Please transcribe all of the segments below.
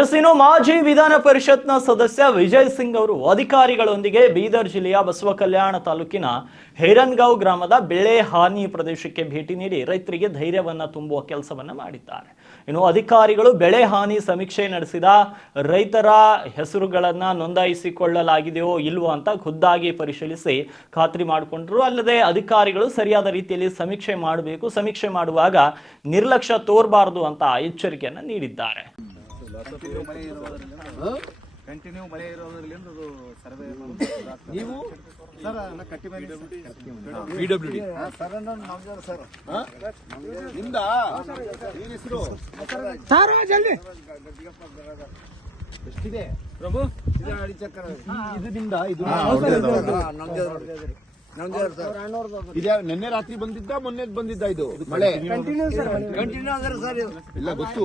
S ಮಾಜಿ ವಿಧಾನ ಪರಿಷತ್ನ ಸದಸ್ಯ ವಿಜಯ್ ಸಿಂಗ್ ಅವರು ಅಧಿಕಾರಿಗಳೊಂದಿಗೆ ಬೀದರ್ ಜಿಲ್ಲೆಯ ಬಸವ ಕಲ್ಯಾಣ ತಾಲೂಕಿನ ಹೇರನ್ಗಾಂವ್ ಗ್ರಾಮದ ಬೆಳೆ ಹಾನಿ ಪ್ರದೇಶಕ್ಕೆ ಭೇಟಿ ನೀಡಿ ರೈತರಿಗೆ ಧೈರ್ಯವನ್ನು ತುಂಬುವ ಕೆಲಸವನ್ನು ಮಾಡಿದ್ದಾರೆ. ಇನ್ನು ಅಧಿಕಾರಿಗಳು ಬೆಳೆ ಹಾನಿ ಸಮೀಕ್ಷೆ ನಡೆಸಿದ ರೈತರ ಹೆಸರುಗಳನ್ನು ನೋಂದಾಯಿಸಿಕೊಳ್ಳಲಾಗಿದೆಯೋ ಇಲ್ವೋ ಅಂತ ಖುದ್ದಾಗಿ ಪರಿಶೀಲಿಸಿ ಖಾತ್ರಿ ಮಾಡಿಕೊಂಡರು. ಅಲ್ಲದೆ ಅಧಿಕಾರಿಗಳು ಸರಿಯಾದ ರೀತಿಯಲ್ಲಿ ಸಮೀಕ್ಷೆ ಮಾಡಬೇಕು. ಸಮೀಕ್ಷೆ ಮಾಡುವಾಗ ನಿರ್ಲಕ್ಷ್ಯ ತೋರಬಾರದು ಅಂತ ಎಚ್ಚರಿಕೆಯನ್ನು ನೀಡಿದ್ದಾರೆ. ಕಂಟಿನ್ಯೂ ಮಳೆ ಇರೋದ್ರಲ್ಲಿಂದ ಅದು. ಸರ್ವೆ ನೀವು? ಸರ್ ನಾ ಕಟ್ಟಿ ಮೇಲೆ P W D sir sir. ನಿಮ್ದ? ಏನ್ ಹೆಸರು? ಎಷ್ಟಿದೆ? ಪ್ರಭು? ಇದು ಅಡಿ ಚಕ್ರ ಇದು ನಿಮ್ದ ಇದು ಇದೇ ನಿನ್ನೆ ರಾತ್ರಿ ಬಂದಿದ್ದ? ಮೊನ್ನೆ ಬಂದಿದ್ದ ಇದು? ಮಳೆ? ಕಂಟಿನ್ಯೂ ಸರ್ ಇಲ್ಲ ಗೊತ್ತು.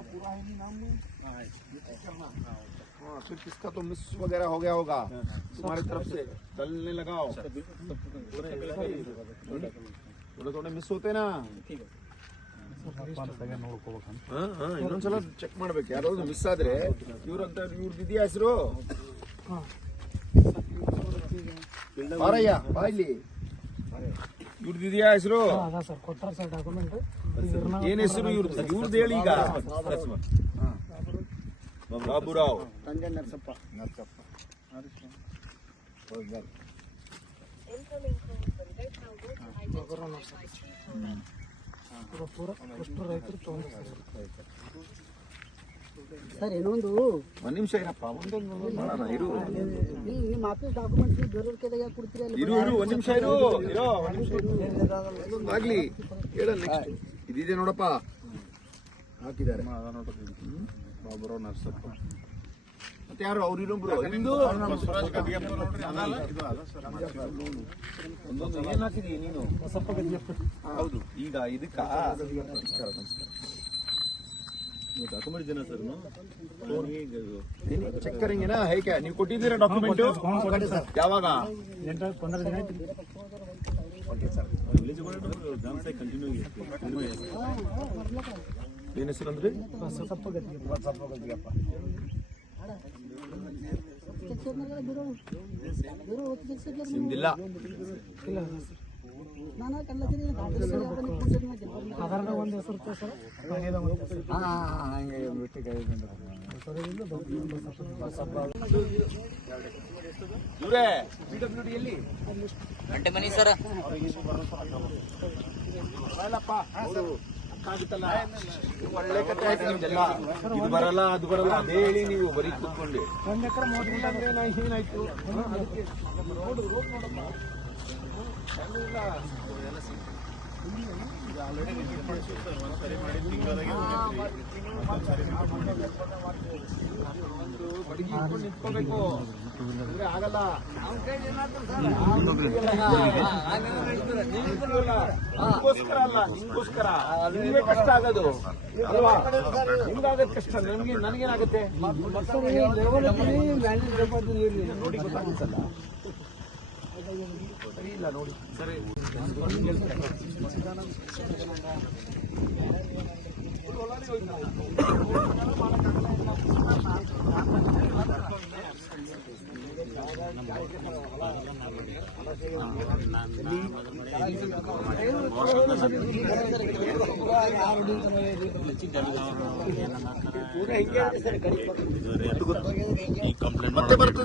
हमारे लोगों का पूरा है नहीं नाम में हाँ फिर किसका तो मिस वगैरह हो गया होगा तुम्हारी तरफ से चलने लगाओ थोड़े थोड़े मिस होते ना ಹಾ, ಹಾ, ಇನ್ನೊಂದ್ಸಲ ಚೆಕ್ ಮಾಡ್ಬೇಕು ಯಾರಾದ್ರು ಮಿಸ್ ಆದ್ರೆ ಇವ್ರಂತ ಇವ್ರದ್ದು ಇದೆಯಾ ಹೆಸರು ಬಾರಯ್ಯ ಬಾ ಇಲ್ಲಿ ಇವ್ರದ್ದು ಇದೆಯಾ ಹೆಸರು ಏನ್ ಹೆಸರು ಇವ್ರದ್ದು ಇವ್ರದ್ದು ಹೇಳಿ ಈಗ. ಬಾಬುರಾವ್. ನರಸಪ್ಪ. ನರಸಪ್ಪ. ಸರ್ ಇನ್ನೊಂದು. ಒಂದ್ ನಿಮಿಷ ಇರಪ್ಪ ಒಂದೊಂದು ಮಾಡೋಣ ಇರು. ನಿಮ್ಮ ಆಫೀಸ್ ಡಾಕ್ಯುಮೆಂಟ್ಸ್ ಬೇರೆಯವ್ರ ಕೈದಾಗ ಕೊಡ್ತೀರಿ ಅಲ್ಲಿ ಇರು ಇರು ಒಂದ್ ನಿಮಿಷ ಇರು. ಇರೋ ಒಂದು ನಿಮಿಷ ಆಗ್ಲಿ ಹೇಳ ನೆಕ್ಸ್ಟ್ ಇದಿದೆ ನೋಡಪ್ಪ. ಹಾಕಿದ್ದಾರೆ. ಬಾಬುರಾವ್ ನರಸಪ್ಪ. ಮತ್ತೆ ಯಾರು ಅವ್ರು ಇನ್ನೊಬ್ರು? ನಿಮ್ದು? ಒಂದೊಂದು ಏನ್ ಹಾಕಿದೀಯ ನೀನು? ಹಾ, ಹೌದು. ಈಗ ಇದಕ್ಕ? ನಮಸ್ಕಾರ ನಮಸ್ಕಾರ. ಚೆಕ್ಕರಿಂಗೇನಾ ಹೇಗೆ? ನೀವು ಕೊಟ್ಟಿದ್ದೀರಾ ಡಾಕ್ಯುಮೆಂಟ್ ಯಾವಾಗ? ಏನ್ ಹೆಸರು ಅಂದ್ರೆ ಹೋಗಿ ನಿಮ್ದಿಲ್ಲ ನಾನು ಕಲ್ಲತ್ತೀನಿ ಸಾಧಾರಣ ಒಂದು ಹೆಸರು ಇರ್ತದೆ ಸರ್ ಇವ್ರೇ ಎಲ್ಲಿ ಬರಲ್ಲಪ್ಪ, ಮನಿ ಸರ್? ಒಳ್ಳೆ ಕಥೆ ಆಯ್ತು ನಿಮ್ದೆಲ್ಲ ಇದು ಬರಲ್ಲ ಅದು ಬರಲ್ಲ ಅದೇ ಹೇಳಿ ನೀವು ಬರೀ ಕೂತ್ಕೊಂಡು. ಒಂದು ಎಕರೆ ಮೂವತ್ತು ಇಲ್ಲ ಅಂದ್ರೆ ನಾ ಏನಾಯ್ತು? ನೋಡು ರೋಡ್ ನೋಡಪ್ಪ. ಎಲ್ಲ ಇಲ್ಲ. ಆಗಲ್ಲ ನಿಮ್ಗೋಸ್ಕರ ಅಲ್ಲ ನಿಮ್ಗೋಸ್ಕರ ನಿಮ್ಗೆ ಕಷ್ಟ ಆಗೋದು ಅಲ್ವಾ ನಿಮ್ಗಾಗದ್ ಕಷ್ಟ ನಮ್ಗೆ ನನಗೇನಾಗುತ್ತೆ ನೋಡಿ ಇಲ್ಲ ನೋಡಿ ಸರಿ ಮತ್ತೆ ಬರ್ತದೆ